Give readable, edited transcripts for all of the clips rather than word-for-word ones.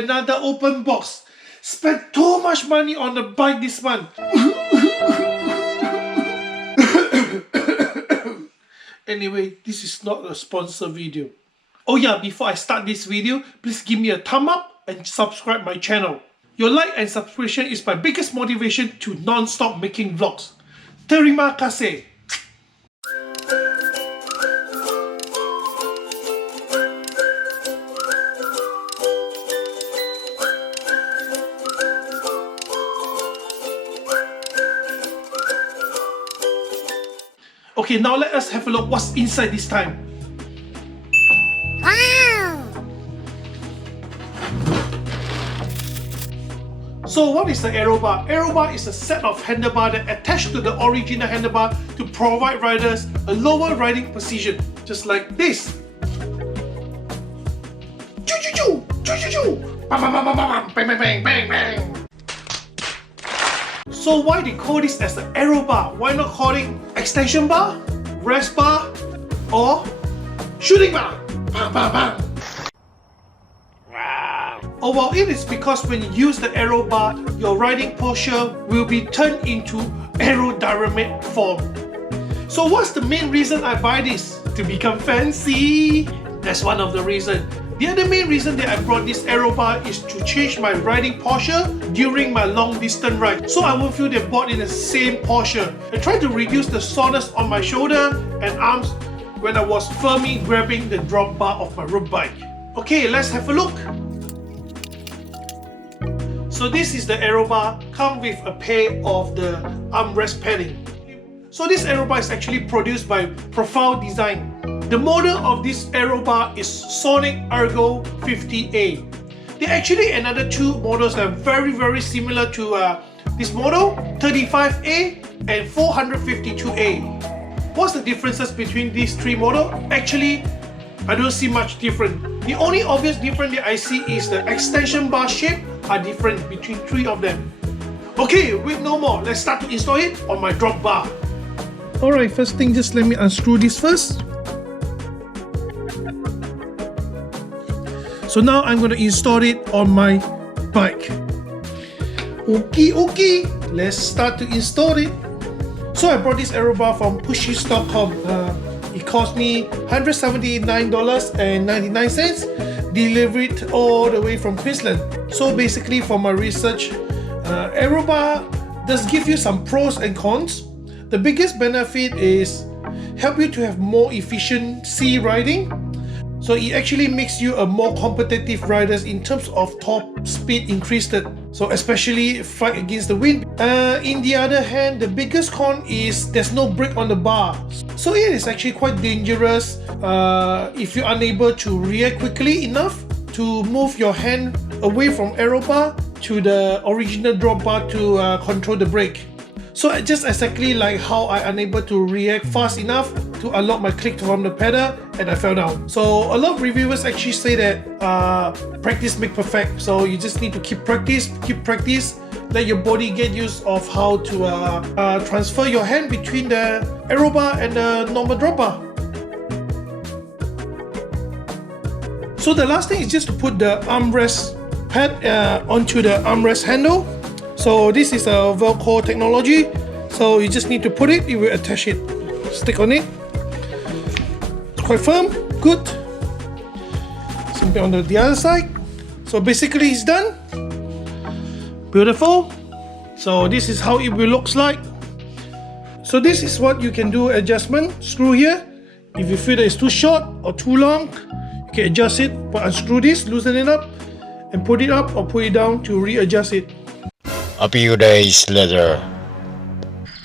another open box. Spent too much money on the bike this month. Anyway, this is not a sponsor video. Oh yeah, before I start this video, please give me a thumb up and subscribe my channel. Your like and subscription is my biggest motivation to non-stop making vlogs. Terima kasih. Okay, now let us have a look what's inside this time. Wow! So what is the aero bar? Aero bar is a set of handlebar that attach to the original handlebar to provide riders a lower riding precision, just like this. Choo choo choo, choo choo choo, bam bam bam bam bam, bang bang bang bang bang. So why they call this as an aero bar? Why not call it extension bar, rest bar, or shooting bar? Bam bam bam. Oh well, it is because when you use the aero bar, your riding posture will be turned into aerodynamic form. So what's the main reason I buy this? To become fancy? That's one of the reasons. The other main reason that I brought this aero bar is to change my riding posture during my long distance ride, so I won't feel the board in the same posture, and try to reduce the soreness on my shoulder and arms when I was firmly grabbing the drop bar of my road bike. Okay, let's have a look. So this is the aero bar, come with a pair of the armrest padding. So this aero bar is actually produced by Profile Design. The model of this aero bar is Sonic Ergo 50A. There are actually another two models that are very similar to this model, 35A and 452A. What's the differences between these three models? Actually, I don't see much different. The only obvious difference that I see is the extension bar shape are different between three of them. Okay, wait no more, let's start to install it on my drop bar. Alright, first thing, just let me unscrew this first. So now I'm going to install it on my bike. Okay, let's start to install it. So I brought this aero bar from Pushis.com. It cost me $179.99, delivered all the way from Queensland. So basically, for my research, aero bar does give you some pros and cons. The biggest benefit is help you to have more efficiency riding. So it actually makes you a more competitive rider in terms of top speed increased. So especially fight against the wind. In the other hand, the biggest con is there's no brake on the bar. So it is actually quite dangerous if you're unable to react quickly enough to move your hand away from aero bar to the original drop bar to control the brake. So just exactly like how I unable to react fast enough to unlock my click from the pedal and I fell down. So a lot of reviewers actually say that practice make perfect. So you just need to keep practice, let your body get used of how to transfer your hand between the aero bar and the normal drop bar. So the last thing is just to put the armrest pad onto the armrest handle. So this is a Velcro technology. So you just need to put it, you will attach it, stick on it. It's quite firm, good. Same thing on the other side. So basically it's done. Beautiful. So this is how it will looks like. So this is what you can do adjustment. Screw here. If you feel that it's too short or too long, you can adjust it, but unscrew this, loosen it up, and put it up or put it down to readjust it. A few days later.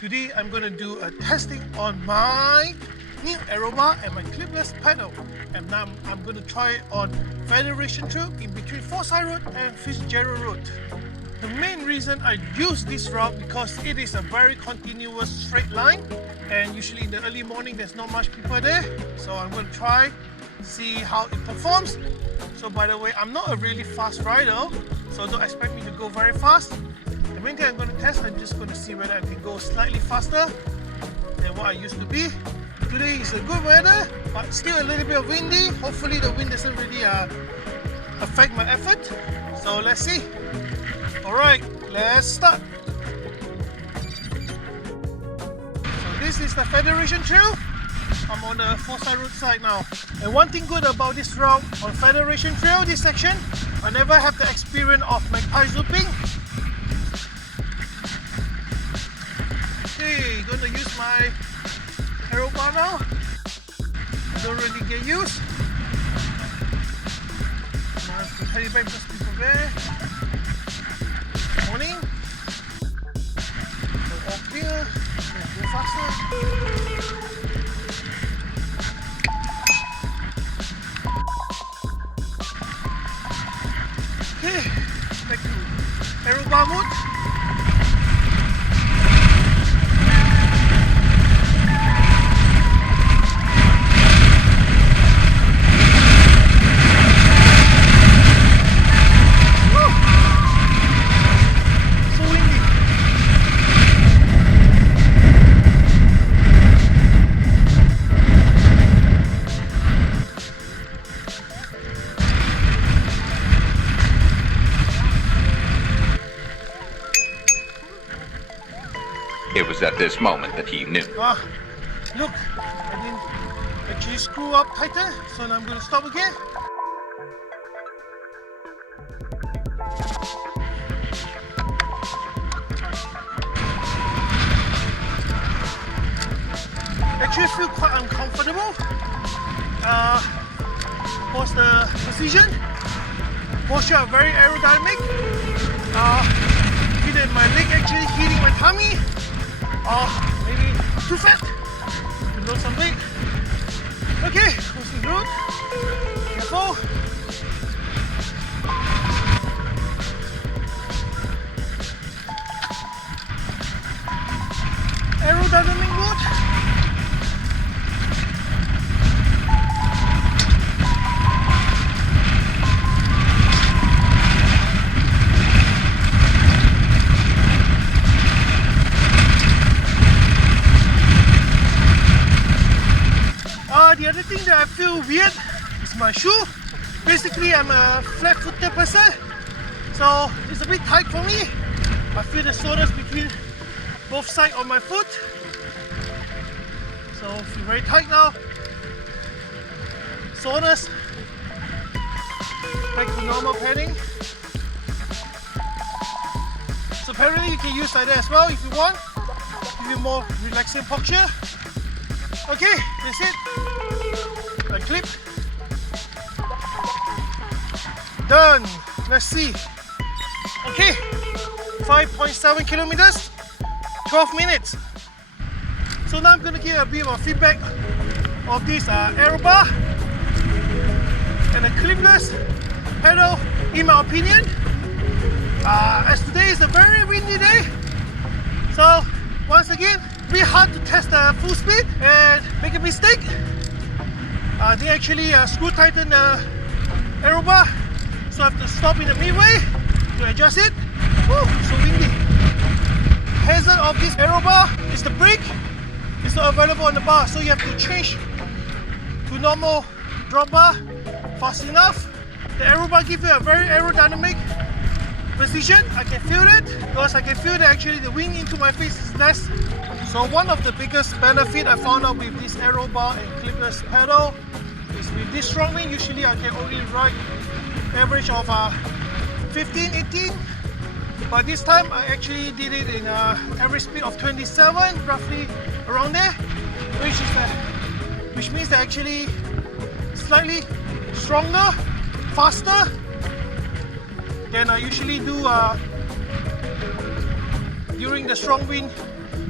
Today I'm going to do a testing on my new aero bar and my clipless pedal. And now I'm going to try it on Federation Trail in between Forsyth Road and Fitzgerald Road. The main reason I use this route because it is a very continuous straight line, and usually in the early morning there's not much people there. So I'm going to try, see how it performs. So by the way, I'm not a really fast rider, so don't expect me to go very fast. The main thing I'm going to test, I'm just going to see whether I can go slightly faster than what I used to be. Today is a good weather, but still a little bit of windy. Hopefully the wind doesn't really affect my effort. So let's see. Alright, let's start. So this is the Federation Trail. I'm on the Forsyth Road side now. And one thing good about this route on Federation Trail, this section, I never have the experience of magpie zooping. Okay, gonna use my arrow bar now. I don't really get used. I have to carry back just people there. Morning. So all clear. Let's go faster. Okay, back to arrow bar mode. It was at this moment that he knew. Look, I didn't actually screw up tighter, so now I'm going to stop again. Actually feel quite uncomfortable. Was the position? Posture very aerodynamic. Feel that my leg actually hitting my tummy. Maybe too fat to lose some weight. Okay, crossing road. Careful. Aerodynamic mode. The other thing that I feel weird is my shoe. Basically, I'm a flat-footed person, so it's a bit tight for me. I feel the soreness between both sides of my foot. So I feel very tight now. Soreness. Back to normal padding. So apparently you can use like that as well if you want. Give you more relaxing posture. Okay, that's it. Unclip. Done. Let's see. Okay, 5.7 kilometers, 12 minutes. So now I'm going to give a bit of feedback of this arrow bar and a clipless pedal in my opinion. As today is a very windy day, so once again, really hard to test the full speed and make a mistake. They actually screw tighten the arrow bar, so I have to stop in the midway to adjust it. Woo, so windy. Hazard of this arrow bar is the brake. It's not available on the bar, so you have to change to normal drop bar fast enough. The arrow bar gives you a very aerodynamic position. I can feel it because I can feel that actually the wind into my face is less. So one of the biggest benefit I found out with this arrow bar and clipless pedal is with this strong wind, usually I can only ride average of 15, 18. But this time I actually did it in average speed of 27, roughly around there, which means that actually slightly stronger, faster than I usually do during the strong wind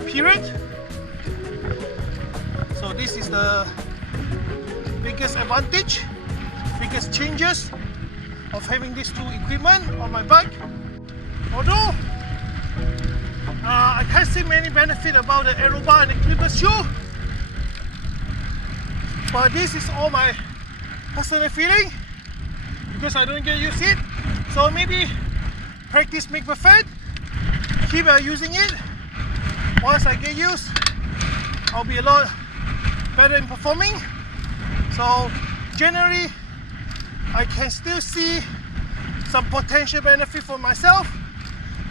period. So this is the biggest advantage, biggest changes of having these two equipment on my bike. Although I can't see many benefits about the arrow bar and the clipless shoe, but this is all my personal feeling because I don't get used to it. So maybe practice make perfect. Keep using it. Once I get used, I'll be a lot better in performing. So generally, I can still see some potential benefit for myself,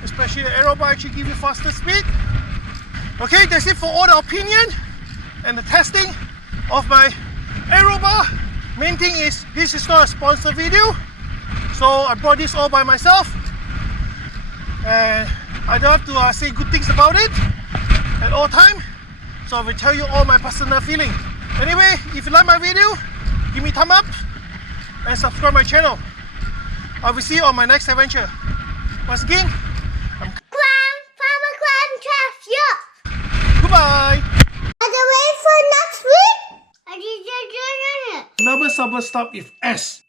especially the aero bar actually give you faster speed. Okay, that's it for all the opinion and the testing of my aero bar. Main thing is this is not a sponsored video, so I brought this all by myself, and I don't have to say good things about it at all time. So I will tell you all my personal feeling. Anyway, if you like my video, give me a thumb up and subscribe my channel. I will see you on my next adventure. Once again, I'm Farmer Clam Trash, yeah. goodbye. Are you ready for next week? Are you doing it? Number stop with S.